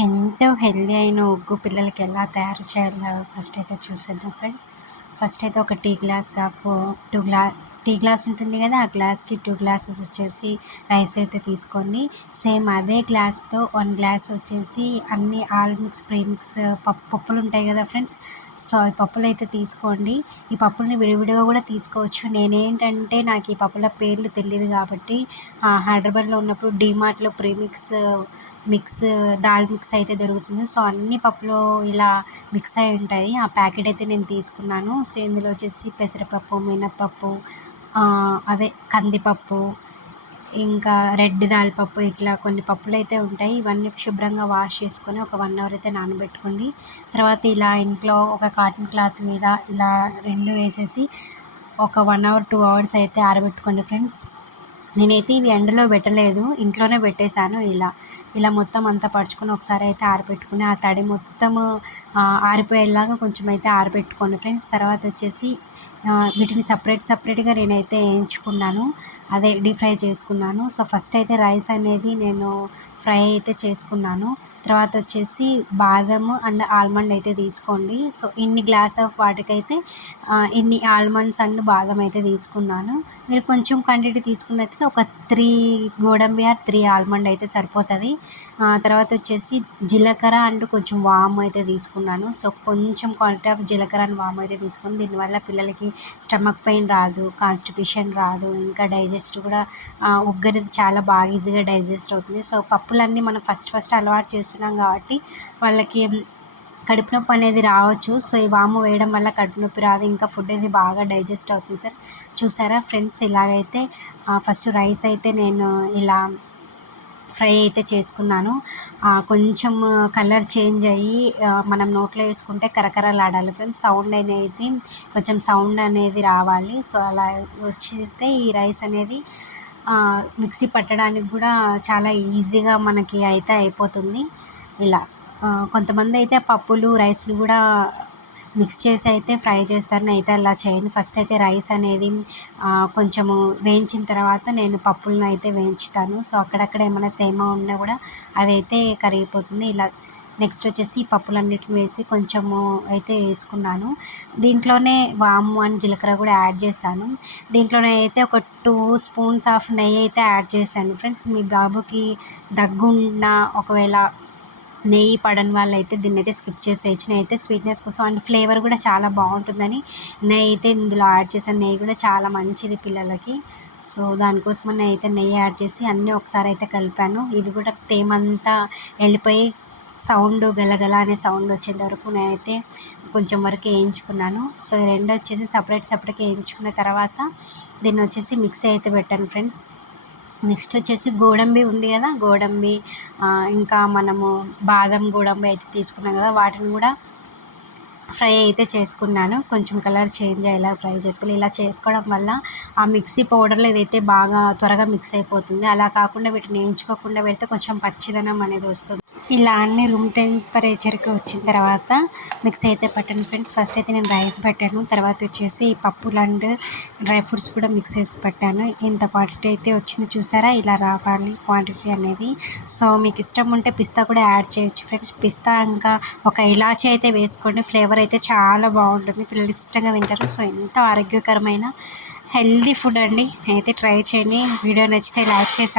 ఎంతో హెల్దీ అయిన ఉగ్గు పిల్లలకి ఎలా తయారు చేయాలో ఫస్ట్ అయితే చూసేద్దాం ఫ్రెండ్స్. ఫస్ట్ అయితే ఒక tea glass cup tea glass ఉంటుంది కదా, ఆ గ్లాస్కి 2 గ్లాసెస్ వచ్చేసి రైస్ అయితే తీసుకోండి. సేమ్ అదే గ్లాస్తో 1 గ్లాస్ వచ్చేసి అన్ని ఆల్ మిక్స్ ప్రీమిక్స్ పప్పులు ఉంటాయి కదా ఫ్రెండ్స్. సో ఈ పప్పులు అయితే తీసుకోండి. ఈ పప్పుల్ని విడివిడిగా కూడా తీసుకోవచ్చు. నేనేంటంటే నాకు ఈ పప్పుల పేర్లు తెలియదు కాబట్టి హైదరాబాద్లో ఉన్నప్పుడు డీమార్ట్లో మిక్స్ దాల్ మిక్స్ అయితే దొరుకుతుంది. సో అన్ని పప్పులు ఇలా మిక్స్ అయి ఉంటాయి. ఆ ప్యాకెట్ అయితే నేను తీసుకున్నాను. సో ఇందులో వచ్చేసి పెసరపప్పు, మినపప్పు, అదే కందిపప్పు, ఇంకా రెడ్ దాల్పప్పు, ఇట్లా కొన్ని పప్పులు అయితే ఉంటాయి. ఇవన్నీ శుభ్రంగా వాష్ చేసుకొని ఒక 1 అవర్ అయితే నానబెట్టుకోండి. తర్వాత ఇలా ఇంట్లో ఒక కాటన్ క్లాత్ మీద ఇలా 2 వేసేసి ఒక 1 అవర్ 2 అవర్స్ అయితే ఆరబెట్టుకోండి ఫ్రెండ్స్. నేనైతే ఇవి ఎండలో పెట్టలేదు, ఇంట్లోనే పెట్టేశాను. ఇలా మొత్తం అంతా పరుచుకొని ఒకసారి అయితే ఆరబెట్టుకుని ఆ తడి మొత్తము ఆరిపోయేలాగా కొంచెం అయితే ఆరబెట్టుకోండి ఫ్రెండ్స్. తర్వాత వచ్చేసి వీటిని సపరేట్గా నేనైతే వేయించుకున్నాను, అదే డీప్ ఫ్రై చేసుకున్నాను. సో ఫస్ట్ అయితే రైస్ అనేది నేను ఫ్రై అయితే చేసుకున్నాను. తర్వాత వచ్చేసి బాదము అండ్ ఆల్మండ్ అయితే తీసుకోండి. సో ఇన్ని గ్లాస్ ఆఫ్ వాటికైతే ఇన్ని ఆల్మండ్స్ అండ్ బాదం అయితే తీసుకున్నాను. మీరు కొంచెం క్వాంటిటీ తీసుకున్నట్టయితే ఒక 3 గోడంబి ఆర్ 3 ఆల్మండ్ అయితే సరిపోతుంది. తర్వాత వచ్చేసి జీలకర్ర అండ్ కొంచెం వాము అయితే తీసుకున్నాను. సో కొంచెం క్వాంటిటీ ఆఫ్ జీలకర్ర అండ్ వాము అయితే తీసుకుని, దీనివల్ల పిల్లలకి స్టమక్ పెయిన్ రాదు, కాన్స్టిపేషన్ రాదు, ఇంకా డైజెస్ట్ కూడా ఉగ్గరి చాలా బాగా ఈజీగా డైజెస్ట్ అవుతుంది. సో పప్పులన్నీ మనం ఫస్ట్ అలవాటు చేస్తున్నాం కాబట్టి వాళ్ళకి కడుపు నొప్పి అనేది రావచ్చు. సో ఈ వాము వేయడం వల్ల కడుపు నొప్పి రాదు, ఇంకా ఫుడ్ అనేది బాగా డైజెస్ట్ అవుతుంది సార్. చూసారా ఫ్రెండ్స్, ఇలాగైతే ఫస్ట్ రైస్ అయితే నేను ఇలా ఫ్రై అయితే చేసుకున్నాను. కొంచెం కలర్ చేంజ్ అయ్యి మనం నోట్లో వేసుకుంటే కరకరలాడాలి ఫ్రెండ్స్. కొంచెం సౌండ్ అనేది రావాలి. సో అలా వచ్చితే ఈ రైస్ అనేది మిక్సీ పట్టడానికి కూడా చాలా ఈజీగా మనకి అయితే అయిపోతుంది. ఇలా కొంతమంది అయితే పప్పులు రైస్లు కూడా మిక్స్ చేసి అయితే ఫ్రై చేస్తారు. నేనైతే అలా చేయను. ఫస్ట్ అయితే రైస్ అనేది కొంచెము వేయించిన తర్వాత నేను పప్పులను అయితే వేయించుతాను. సో అక్కడక్కడ ఏమైనా తేమ ఉన్నా కూడా అదైతే కరిగిపోతుంది. ఇలా నెక్స్ట్ వచ్చేసి ఈ పప్పులన్నిటిని వేసి కొంచెము అయితే వేసుకున్నాను. దీంట్లోనే వాము అండ్ జీలకర్ర కూడా యాడ్ చేశాను. దీంట్లోనే అయితే ఒక 2 స్పూన్స్ ఆఫ్ నెయ్యి అయితే యాడ్ చేశాను ఫ్రెండ్స్. మీ బాబుకి దగ్గు ఉన్న ఒకవేళ నెయ్యి పడని వాళ్ళు అయితే దీన్ని అయితే స్కిప్ చేసేయచ్చు. నేనైతే స్వీట్నెస్ కోసం అండ్ ఫ్లేవర్ కూడా చాలా బాగుంటుందని నెయ్యి అయితే ఇందులో యాడ్ చేశాను. నెయ్యి కూడా చాలా మంచిది పిల్లలకి. సో దానికోసం అయితే నెయ్యి యాడ్ చేసి అన్నీ ఒకసారి అయితే కలిపాను. ఇది కూడా తేమంతా వెళ్ళిపోయి సౌండ్ గలగల అనే సౌండ్ వచ్చేంత వరకు నేనైతే కొంచెం వరకు వేయించుకున్నాను. సో ఈ రెండు వచ్చేసి సపరేట్గా వేయించుకున్న తర్వాత దీన్ని వచ్చేసి మిక్సీ అయితే పెట్టాను ఫ్రెండ్స్. నెక్స్ట్ వచ్చేసి గోడంబి ఉంది కదా, గోడంబి ఇంకా మనము బాదం గోడంబి అయితే తీసుకున్నాం కదా, వాటిని కూడా ఫ్రై అయితే చేసుకున్నాను. కొంచెం కలర్ చేంజ్ అయ్యేలా ఫ్రై చేసుకుని, ఇలా చేసుకోవడం వల్ల ఆ మిక్సీ పౌడర్లో ఏదైతే బాగా త్వరగా మిక్స్ అయిపోతుంది. అలా కాకుండా వీటిని వేయించుకోకుండా పెడితే కొంచెం పచ్చిదనం అనేది వస్తుంది. ఇలా అన్ని రూమ్ టెంపరేచర్కి వచ్చిన తర్వాత మిక్స్ అయితే పట్టండి ఫ్రెండ్స్. ఫస్ట్ అయితే నేను రైస్ పెట్టాను, తర్వాత వచ్చేసి పప్పులు అండ్ డ్రై ఫ్రూట్స్ కూడా మిక్స్ చేసి పెట్టాను. ఇంత క్వాంటిటీ అయితే వచ్చింది చూసారా, ఇలా రావాలి క్వాంటిటీ అనేది. సో మీకు ఇష్టం ఉంటే పిస్తా కూడా యాడ్ చేయొచ్చు ఫ్రెండ్స్. పిస్తా ఇంకా ఒక ఇలాచీ అయితే వేసుకోండి, ఫ్లేవర్ అయితే చాలా బాగుంటుంది, పిల్లలు ఇష్టంగా తింటారు. సో ఎంతో ఆరోగ్యకరమైన హెల్దీ ఫుడ్ అండి, అయితే ట్రై చేయండి. వీడియో నచ్చితే లైక్ చేసి